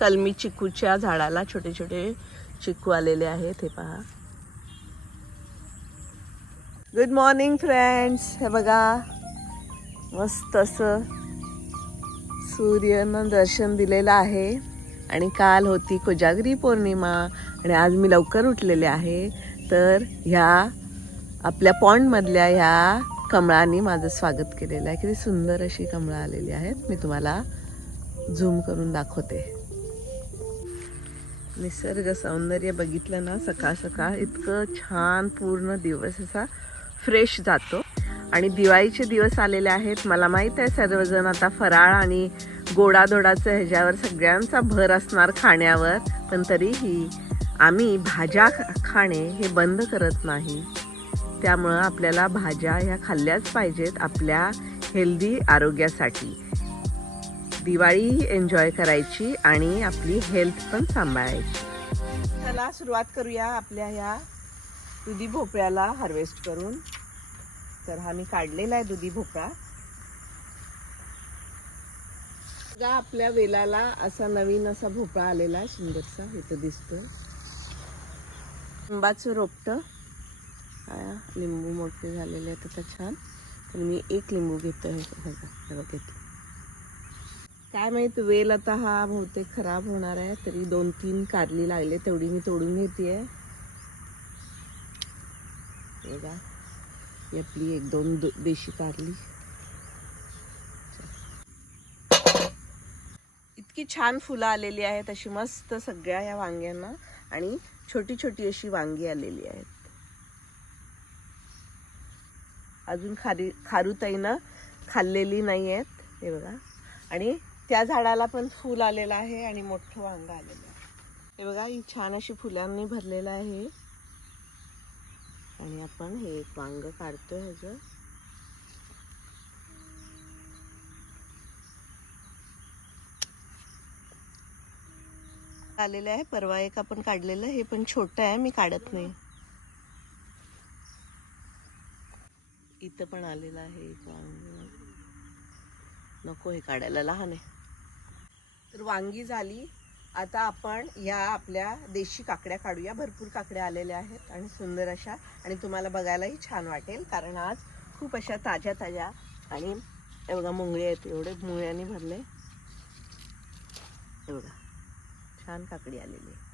कलमी चिकूच्या झाडाला छोटे छोटे चिकू आलेले आहेत हे पहा. गुड मॉर्निंग फ्रेंड्स हे बघा. मस्त असं सूर्यनं दर्शन दिलेलं आहे. आणि काल होती कोजागरी पौर्णिमा आणि आज मी लवकर उठलेले आहे. तर ह्या आपल्या पॉन्डमधल्या ह्या कमळांनी माझं स्वागत केलेलं आहे. किती सुंदर अशी कमळं आलेली आहेत. मी तुम्हाला झूम करून दाखवते. निसर्ग सौंदर्य बघितलं ना सकाळ सकाळ इतकं छान पूर्ण दिवस असा फ्रेश जातो. आणि दिवाळीचे दिवस आलेले आहेत. मला माहीत आहे सर्वजण आता फराळ आणि गोडाधोडाचं ह्याच्यावर सगळ्यांचा भर असणार खाण्यावर. पण तरीही आम्ही भाज्या खाणे हे बंद करत नाही. त्यामुळं आपल्याला भाज्या ह्या खाल्ल्याच पाहिजेत आपल्या हेल्दी आरोग्यासाठी. दिवाळी एन्जॉय करायची आणि आपली हेल्थ पण सांभाळायची. चला सुरुवात करूया आपल्या ह्या दुधी भोपळ्याला हार्वेस्ट करून. तर हा मी काढलेला आहे दुधी भोपळा. बघा आपल्या वेलाला असा नवीन असा भोपळा आलेला आहे. सुंदरसा इथं दिसतो लिंबाचं रोपटं. लिंबू मोठे झालेले आहेत आता छान. तर मी एक लिंबू घेतो हे बघा हे बघा घेतो काय माहीत वेल आता हा बहुतेक खराब होणार आहे. तरी दोन तीन कारली लागले तेवढी मी तोडून घेते बघा ही आपली एक दोन दो- देशी कारली. इतकी छान फुलं आलेली आहेत अशी मस्त सगळ्या या वांग्यांना. आणि छोटी छोटी अशी वांगी आलेली आहेत. अजून खारी खारुताईनं खाल्लेली नाही आहेत हे बघा. आणि त्या झाडाला पण फूल आलेलं आहे आणि मोठं वांग आलेलं आहे. हे बघा ही छान अशी फुलांनी भरलेलं आहे. आणि आपण हे एक वांग काढतोय ह्याचं आलेलं आहे परवा एक आपण काढलेलं हे पण छोटं आहे मी काढत नाही. इथं पण आलेलं आहे एक वांग. नको हे काढायला लहान आहे. तर वांगी झाली. आता आपण या आपल्या देशी काकड्या काढूया. भरपूर काकड्या आलेल्या आहेत आणि सुंदर अशा. आणि तुम्हाला बघायलाही छान वाटेल कारण आज खूप अशा ताज्या ताज्या आणि एवढा मुंगळी मुंगळे आहेत. एवढे मुंगळ्यांनी भरले. एवढा छान काकडी आलेली आहे.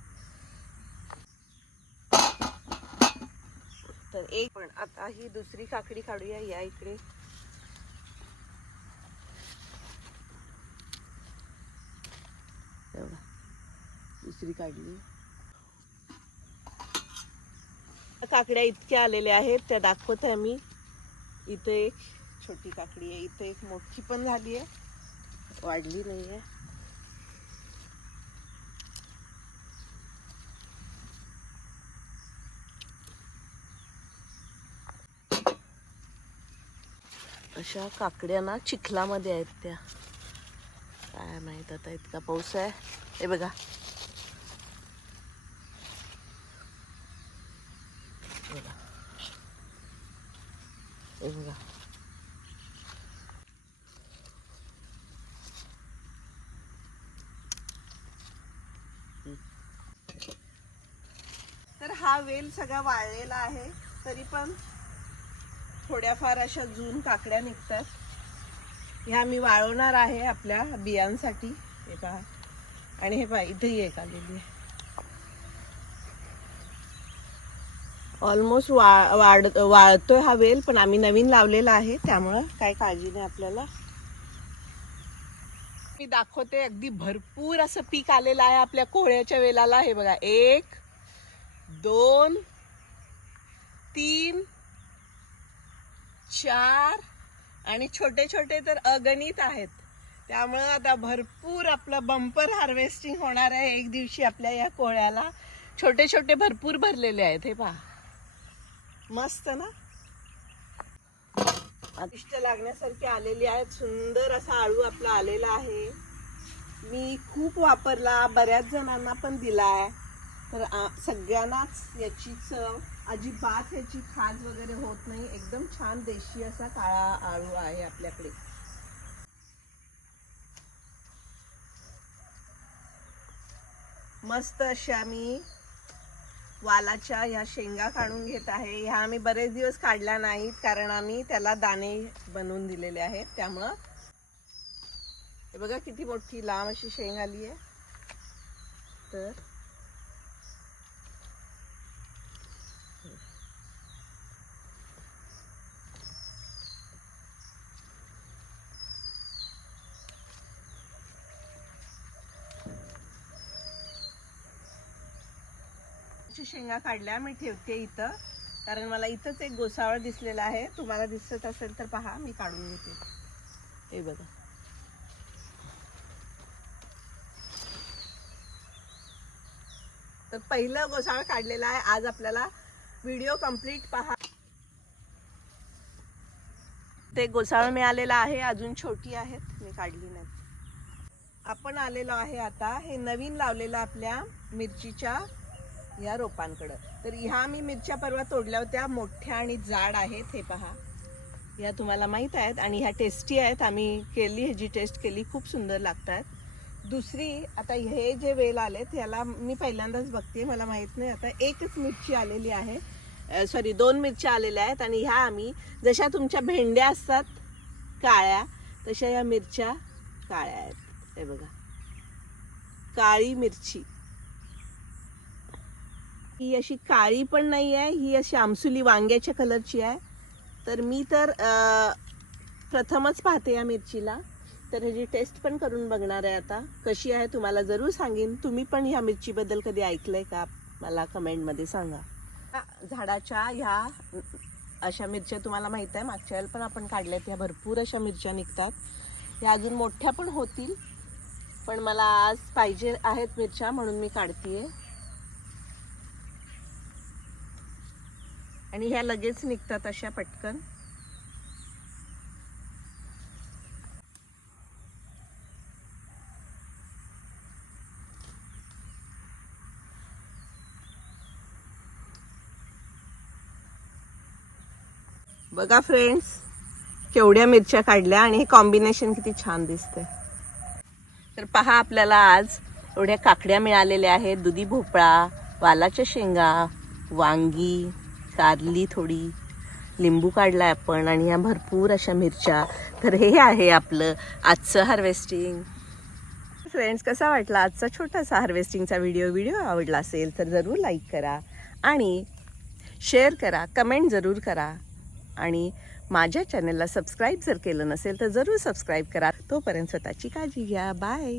तर एक पण आता ही दुसरी काकडी काढूया. या इकडे तेवढा. दुसरी काढली. काकड्या इतक्या आलेल्या आहेत त्या दाखवत आहे मी. इथं एक छोटी काकडी आहे इथं एक मोठी पण झाली आहे. वाढली नाही आहे अशा काकड्या ना चिखलामध्ये आहेत त्या. काय माहीत आता इतका पाऊस आहे. हे बघा. बघा. हे बघा. तर हा वेल सगळा वाळलेला आहे. तरी पण थोड्याफार अशा जून काकड्या निघतात. ह्या मी वाळवणार आहे आपल्या बियांसाठी. हे पहा. आणि हे पहा इथेही एक आलेली आहे. ऑलमोस्ट वा वाढ वाळतोय हा वेल पण आम्ही नवीन लावलेला आहे त्यामुळं काय काळजी नाही आपल्याला. मी दाखवते अगदी भरपूर असं पीक आलेलं आहे आपल्या कोहळ्याच्या वेलाला. हे बघा एक दोन तीन चार आणि छोटे छोटे तर अगणित आहेत. त्यामुळं आता भरपूर आपलं बंपर हार्वेस्टिंग होणार आहे एक दिवशी आपल्या या कोहळ्याला छोटे छोटे भरपूर भरलेले आहेत हे पहा. मस्त ना? अतिष्ट लागण्यासारखी आलेली आहेत. सुंदर असा आळू आपला आलेला आहे. मी खूप वापरला बऱ्याच जणांना पण दिलाय. तर सगळ्यांनाच याची चव अजिबात ह्याची खाज वगैरे होत नाही. एकदम छान देशी असा काळा आळू आहे आपल्याकडे. मस्त अशा मी वालाच्या ह्या शेंगा काढून घेत आहे. ह्या आम्ही बरेच दिवस काढल्या नाहीत कारण आम्ही त्याला दाणे बनवून दिलेले आहेत. त्यामुळं हे बघा किती मोठी लांब अशी शेंग आली आहे. तर ची शेंगा काढल्या मी ठेवते इथं. कारण मला इथंच एक गोसावळ दिसलेला आहे. तुम्हाला दिसत असेल तर पहा मी काढून घेते. हे बघा. तर पहिलं गोसाळ काढलेलं आहे. आज आपल्याला व्हिडिओ कंप्लीट पहा. ते गोसाळ मिळालेलं आहे. अजून छोटी आहेत. मी काढली नाही आपण आलेलो आहे आता. हे नवीन लावलेलं आपल्या मिरचीच्या या रोपांकडं. तर ह्या मी मिरच्या परवा तोडल्या होत्या. मोठ्या आणि जाड आहेत हे पहा. या तुम्हाला माहीत आहेत आणि ह्या टेस्टी आहेत. आम्ही केली ह्याची टेस्ट केली. खूप सुंदर लागतात. दुसरी आता हे जे वेल आलेत ह्याला मी पहिल्यांदाच बघते. मला माहीत नाही आता. एकच मिरची आलेली आहे. सॉरी दोन मिरच्या आलेल्या आहेत आणि ह्या आम्ही जशा तुमच्या भेंड्या असतात काळ्या तशा या मिरच्या काळ्या आहेत. हे बघा. काळी मिरची. ही अशी काळी पण नाही आहे ही अशी आमसुली वांग्याच्या कलरची आहे. तर मी तर प्रथमच पाहते या मिरचीला. तर ह्याची टेस्ट पण करून बघणार आहे आता. कशी आहे तुम्हाला जरूर सांगेन. तुम्ही पण ह्या मिरचीबद्दल कधी ऐकलंय का? मला कमेंटमध्ये सांगा. झाडाच्या ह्या अशा मिरच्या तुम्हाला माहीत आहे. मागच्या वेळेला पण आपण काढल्यात. ह्या भरपूर अशा मिरच्या निघतात. ह्या अजून मोठ्या पण होतील. पण मला आज पाहिजे आहेत मिरच्या म्हणून मी काढतीये. आणि ह्या लगेच निघतात अशा पटकन. बघा फ्रेंड्स केवढ्या मिरच्या काढल्या आणि हे कॉम्बिनेशन किती छान दिसते तर पहा आपल्याला आज एवढ्या काकड्या मिळालेल्या आहेत. दुधी भोपळा वालाच्या शेंगा वांगी कारली थोडी लिंबू काढलाय आपण आणि ह्या भरपूर अशा मिरच्या. तर हे आहे आपलं आजचं हार्वेस्टिंग फ्रेंड्स कसा वाटला आजचा छोटासा हार्वेस्टिंगचा व्हिडिओ व्हिडिओ आवडला असेल तर जरूर लाईक करा आणि शेअर करा कमेंट जरूर करा. आणि माझ्या चॅनलला सबस्क्राईब जर केलं नसेल तर जरूर सबस्क्राईब करा. तोपर्यंत स्वतःची काळजी घ्या. बाय